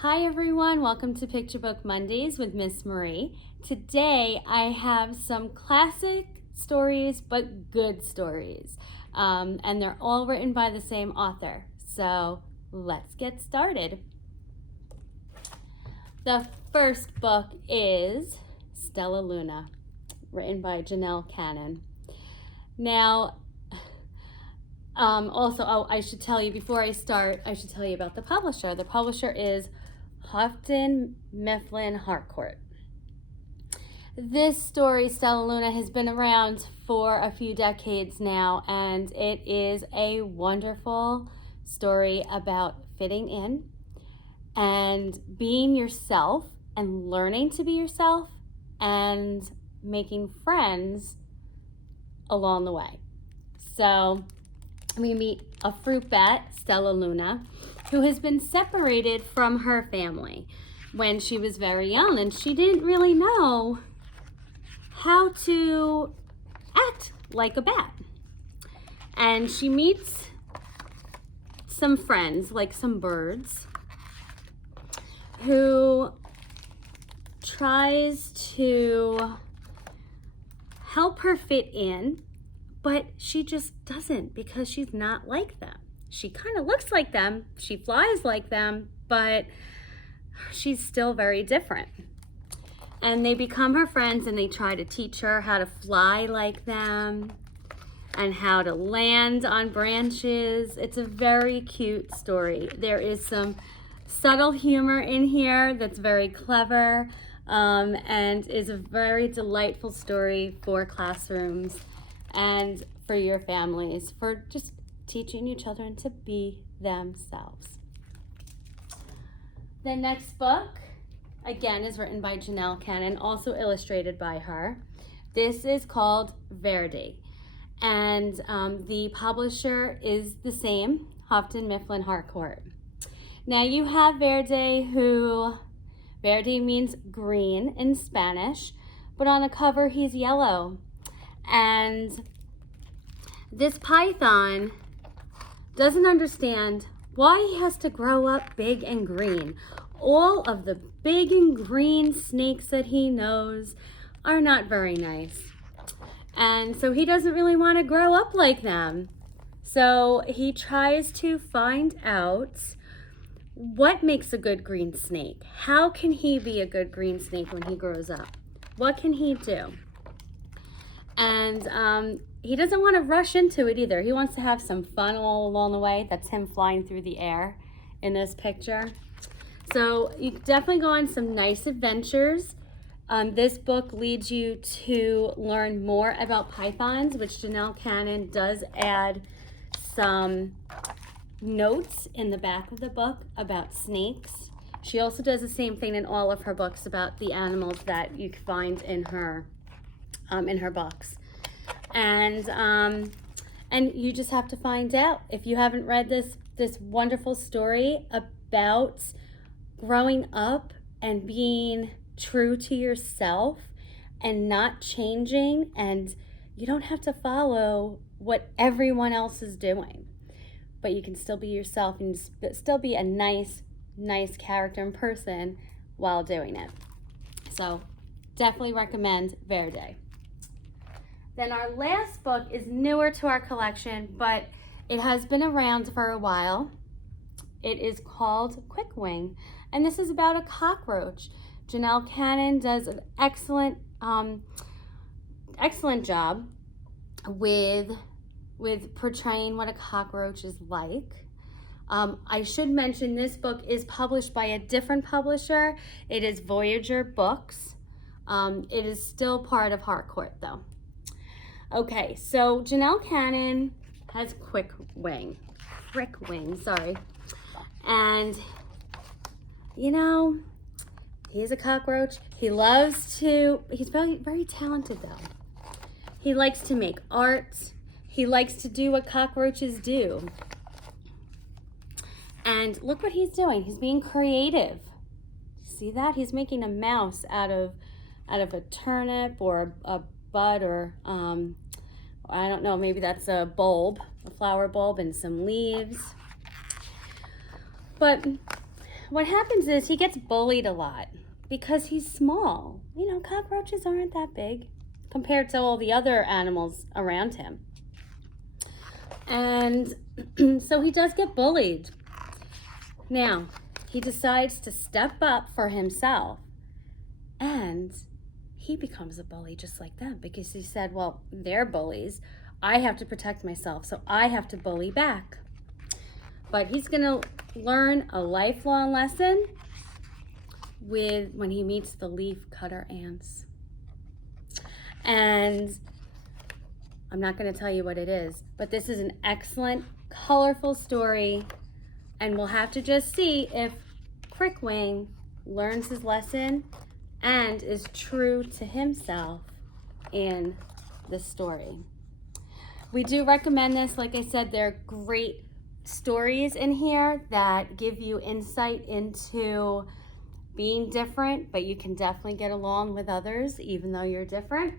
Hi everyone, welcome to Picture Book Mondays with Miss Marie. Today I have some classic stories but good stories, and they're all written by the same author. So let's get started. The first book is Stellaluna, written by Janell. Now, I should tell you before I start, I should tell you about the publisher. The publisher is Houghton, Mifflin, Harcourt. This story, Stellaluna, has been around for a few decades now, and it is a wonderful story about fitting in and being yourself and learning to be yourself and making friends along the way. So we meet a fruit bat, Stellaluna, who has been separated from her family when she was very young, and she didn't really know how to act like a bat. And she meets some friends, like some birds, who tries to help her fit in, but she just doesn't because she's not like them. She kind of looks like them, she flies like them, but she's still very different. And they become her friends and they try to teach her how to fly like them and how to land on branches. It's a very cute story. There is some subtle humor in here that's very clever, and is a very delightful story for classrooms and for your families, for just teaching your children to be themselves. The next book, again, is written by Janell, also illustrated by her. This is called Verdi, and the publisher is the same, Houghton, Mifflin, Harcourt. Now you have Verde, Verdi means green in Spanish, but on the cover he's yellow. And this python doesn't understand why he has to grow up big and green. All of the big and green snakes that he knows are not very nice. And so he doesn't really want to grow up like them. So he tries to find out what makes a good green snake. How can he be a good green snake when he grows up? What can he do? And he doesn't want to rush into it either. He wants to have some fun all along the way. That's him flying through the air in this picture. So you definitely go on some nice adventures. This book leads you to learn more about pythons, which Janell does add some notes in the back of the book about snakes. She also does the same thing in all of her books about the animals that you can find in her books. And you just have to find out. If you haven't read this wonderful story about growing up and being true to yourself and not changing, and you don't have to follow what everyone else is doing, but you can still be yourself and still be a nice character and person while doing it. So definitely recommend Verde. Then our last book is newer to our collection, but it has been around for a while. It is called Crickwing, and this is about a cockroach. Janell does an excellent job with portraying what a cockroach is like. I should mention this book is published by a different publisher. It is Voyager Books. It is still part of Harcourt though. Okay, so Janell has Crickwing, sorry. And, you know, he's a cockroach. He's very, very talented though. He likes to make art. He likes to do what cockroaches do. And look what he's doing. He's being creative. See that? He's making a mouse out of a turnip or a bud, or I don't know, maybe that's a bulb, a flower bulb, and some leaves. But what happens is he gets bullied a lot because he's small. You know, cockroaches aren't that big compared to all the other animals around him. And so he does get bullied. Now, he decides to step up for himself, and he becomes a bully just like them, because he said, well, they're bullies. I have to protect myself, so I have to bully back. But he's going to learn a lifelong lesson when he meets the leaf cutter ants. And I'm not going to tell you what it is, but this is an excellent, colorful story, and we'll have to just see if Crickwing learns his lesson and is true to himself in the story. We do recommend this. Like I said, there are great stories in here that give you insight into being different, but you can definitely get along with others even though you're different.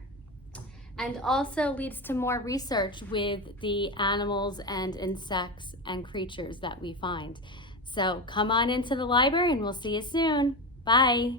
And also leads to more research with the animals and insects and creatures that we find. So come on into the library and we'll see you soon. Bye.